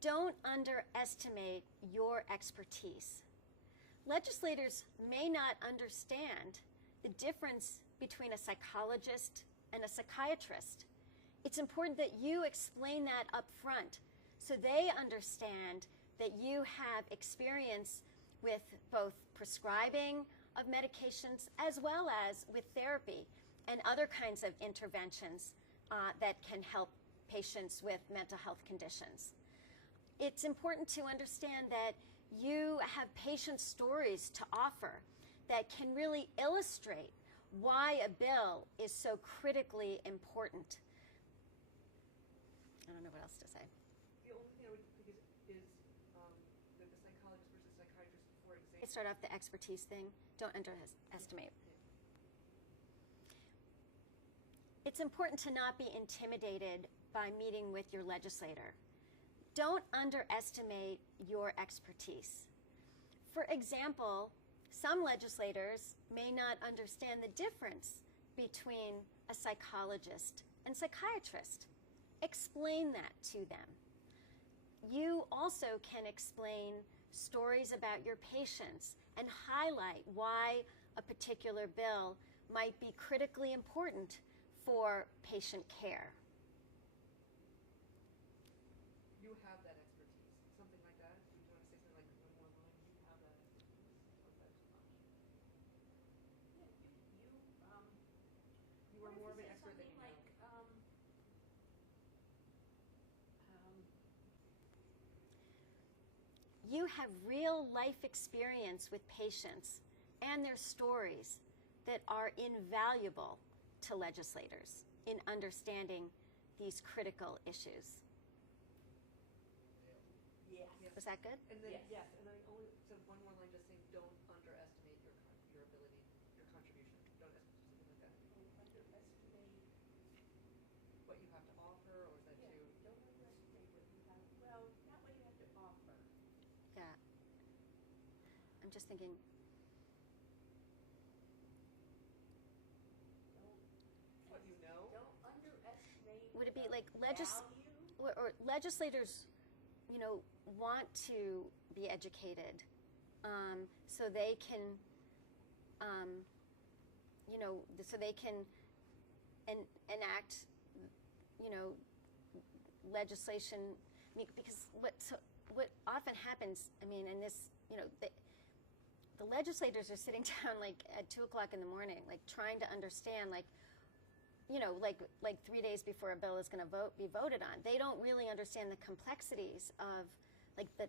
Don't underestimate your expertise. Legislators may not understand the difference between a psychologist and a psychiatrist. It's important that you explain that up front so they understand that you have experience with both prescribing of medications as well as with therapy and other kinds of interventions that can help patients with mental health conditions. It's important to understand that you have patient stories to offer that can really illustrate why a bill is so critically important. I don't know what else to say. The only thing I would think is that the psychologist versus psychiatrist, for example. Let's start off the expertise thing. Don't underestimate. It's important to not be intimidated by meeting with your legislator. Don't underestimate your expertise. For example, some legislators may not understand the difference between a psychologist and psychiatrist. Explain that to them. You also can explain stories about your patients and highlight why a particular bill might be critically important for patient care. You have that expertise, something like that. Do you want to say something like one more line? You have that expertise. Or is that too much? Yeah, You are more of an expert than you know. You have real life experience with patients and their stories that are invaluable to legislators in understanding these critical issues. yes. Was that good? And then, Yes. and I only said one more line just saying, don't underestimate your ability, your contribution. Don't something like that. Don't underestimate, What you have to offer, or is that yeah, too? don't underestimate what you have, well, not what you have to offer. Yeah. I'm just thinking, What you know? Don't underestimate. would it be the like value. or legislators, want to be educated, so they can, so they can enact, legislation. Because what often happens, in this, the legislators are sitting down like at 2:00 in the morning, like trying to understand, like 3 days before a bill is going to be voted on. They don't really understand the complexities of, like, the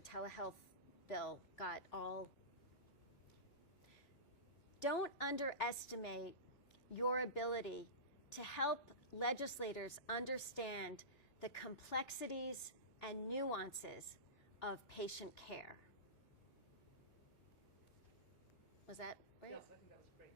telehealth bill got all. Don't underestimate your ability to help legislators understand the complexities and nuances of patient care. Was that right? Yes, I think that was great.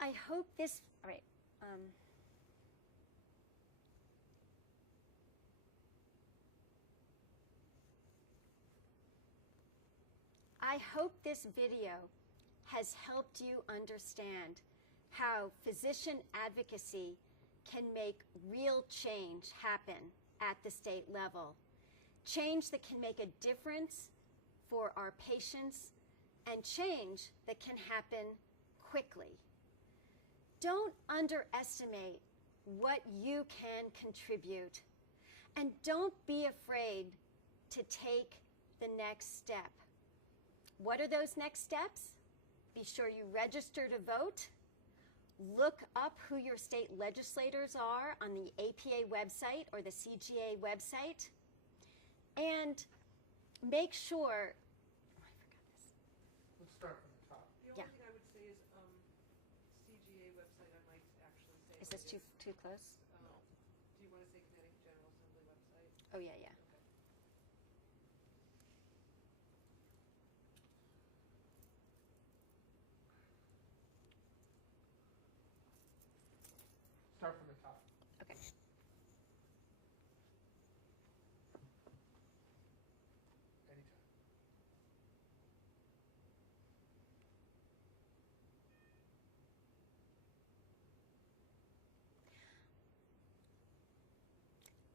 I hope this. All right. I hope this video has helped you understand how physician advocacy can make real change happen at the state level. Change that can make a difference for our patients and change that can happen quickly. Don't underestimate what you can contribute. And don't be afraid to take the next step. What are those next steps? Be sure you register to vote. Look up who your state legislators are on the APA website or the CGA website. And make sure, oh, I forgot this. Let's start from the top. The Yeah. only thing I would say is, CGA website, I might actually say. Is this too close? No. Do you want to say Connecticut General Assembly website? Oh, yeah, yeah. Okay. Start from the top. Okay. Anytime.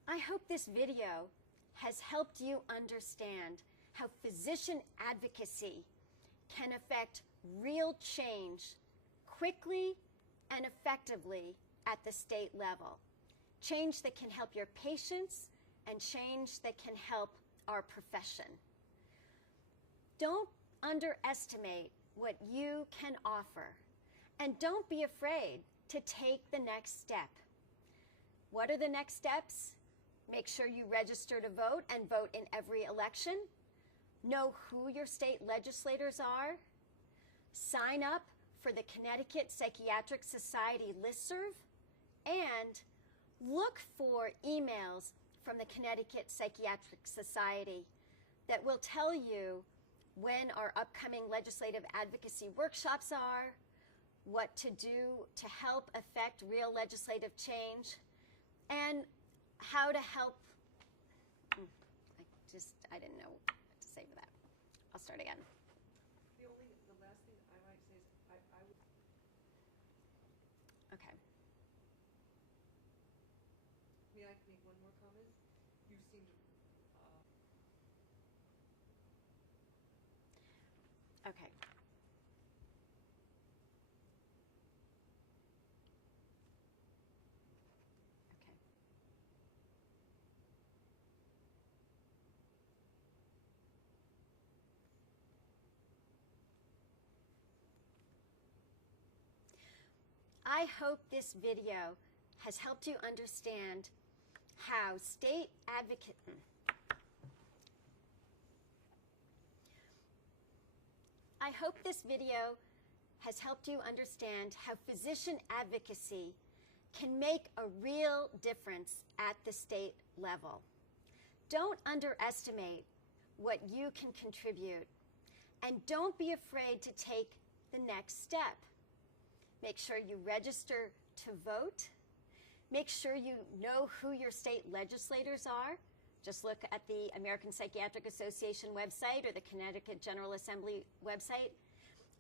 I hope this video has helped you understand how physician advocacy can affect real change quickly and effectively at the state level. Change that can help your patients and change that can help our profession. Don't underestimate what you can offer, and don't be afraid to take the next step. What are the next steps? Make sure you register to vote and vote in every election. Know who your state legislators are. Sign up for the Connecticut Psychiatric Society listserv, and look for emails from the Connecticut Psychiatric Society that will tell you when our upcoming legislative advocacy workshops are, what to do to help affect real legislative change, and how to help. I didn't know what to say for that. I'll start again. The last thing I might say is, I would, Okay. may I make one more comment? You seemed, Okay. Okay. I hope this video has helped you understand how state advocate. I hope this video has helped you understand how physician advocacy can make a real difference at the state level. Don't underestimate what you can contribute, and don't be afraid to take the next step. Make sure you register to vote. Make sure you know who your state legislators are. Just look at the American Psychiatric Association website or the Connecticut General Assembly website.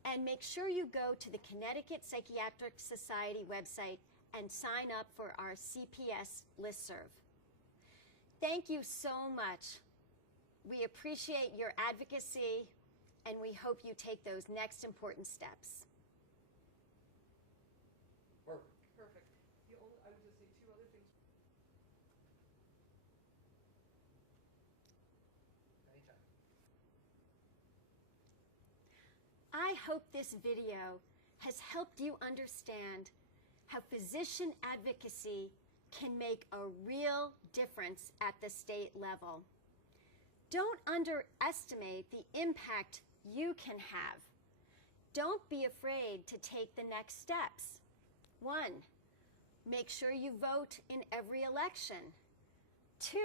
And make sure you go to the Connecticut Psychiatric Society website and sign up for our CPS listserv. Thank you so much. We appreciate your advocacy, and we hope you take those next important steps. Perfect. perfect. I would just say two other things. Anytime. I hope this video has helped you understand how physician advocacy can make a real difference at the state level. Don't underestimate the impact you can have. Don't be afraid to take the next steps. 1, make sure you vote in every election. 2,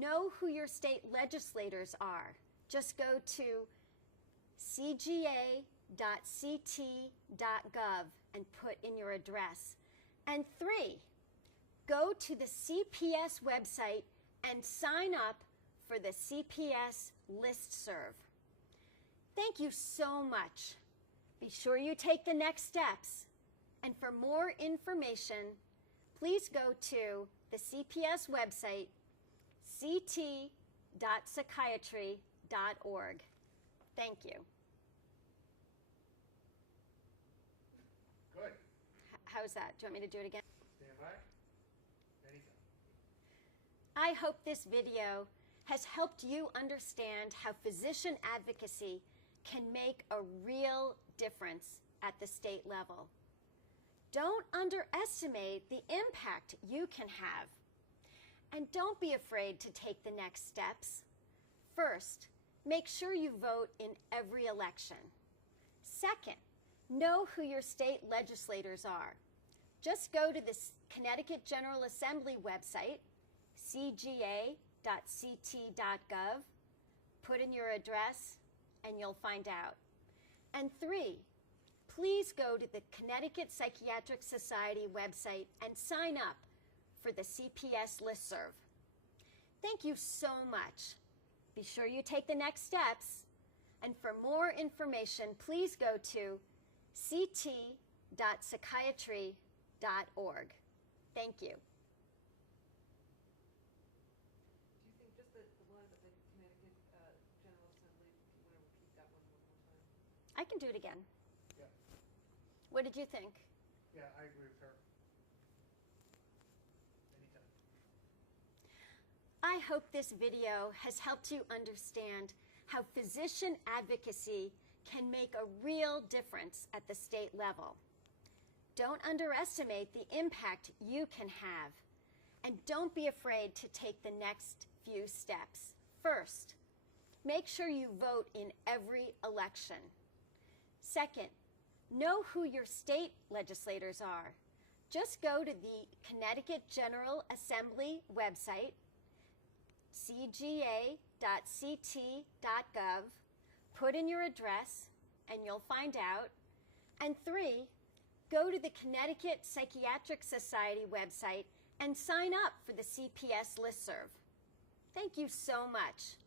know who your state legislators are. Just go to cga.ct.gov and put in your address. And 3, go to the CPS website and sign up for the CPS listserv. Thank you so much. Be sure you take the next steps. And for more information, please go to the CPS website, ct.psychiatry.org. Thank you. Good. How's that? Do you want me to do it again? Stand by. Anytime. I hope this video has helped you understand how physician advocacy can make a real difference at the state level. Don't underestimate the impact you can have. And don't be afraid to take the next steps. First, make sure you vote in every election. Second, know who your state legislators are. Just go to the Connecticut General Assembly website, cga.ct.gov, put in your address, and you'll find out. And 3, please go to the Connecticut Psychiatric Society website and sign up for the CPS listserv. Thank you so much. Be sure you take the next steps. And for more information, please go to ct.psychiatry.org. Thank you. Do you think just the one at the Connecticut General Assembly, do you want to repeat that one more time? I can do it again. Yeah. What did you think? Yeah, I agree with her. Anytime. I hope this video has helped you understand how physician advocacy can make a real difference at the state level. Don't underestimate the impact you can have, and don't be afraid to take the next few steps. First, make sure you vote in every election. Second, know who your state legislators are. Just go to the Connecticut General Assembly website, cga.ct.gov, put in your address, and you'll find out. And 3, go to the Connecticut Psychiatric Society website and sign up for the CPS listserv. Thank you so much.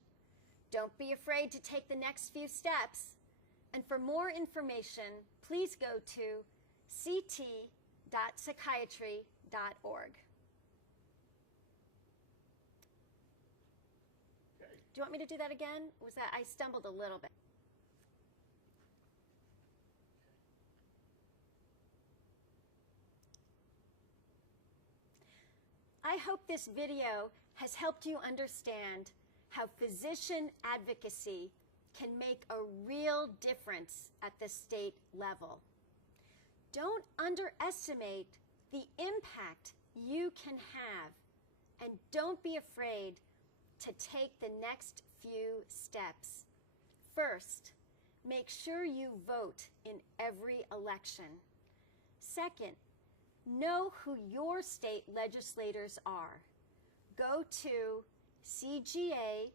Don't be afraid to take the next few steps. And for more information, please go to ct.psychiatry.org. Okay. Do you want me to do that again? Was that, I stumbled a little bit. I hope this video has helped you understand how physician advocacy can make a real difference at the state level. Don't underestimate the impact you can have, and don't be afraid to take the next few steps. First, make sure you vote in every election. Second, know who your state legislators are. Go to cga.ct.gov,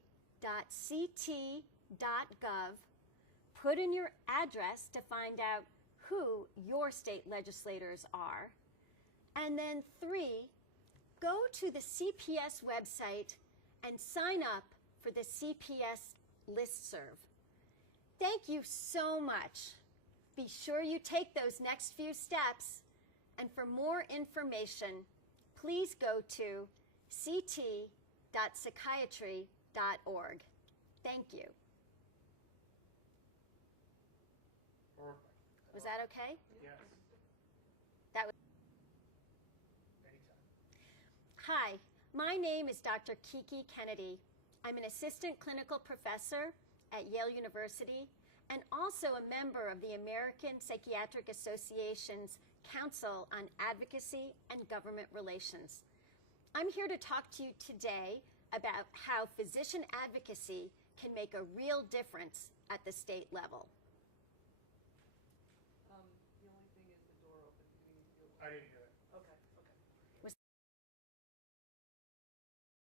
put in your address to find out who your state legislators are, and then 3, go to the CPS website and sign up for the CPS listserv. Thank you so much. Be sure you take those next few steps, and for more information, please go to ct.psychiatry.org. Thank you. Perfect. Was that okay? Yes. That was. Anytime. Hi, my name is Dr. Kiki Kennedy. I'm an assistant clinical professor at Yale University and also a member of the American Psychiatric Association's Council on Advocacy and Government Relations. I'm here to talk to you today about how physician advocacy can make a real difference at the state level. The only thing is the door open. I didn't hear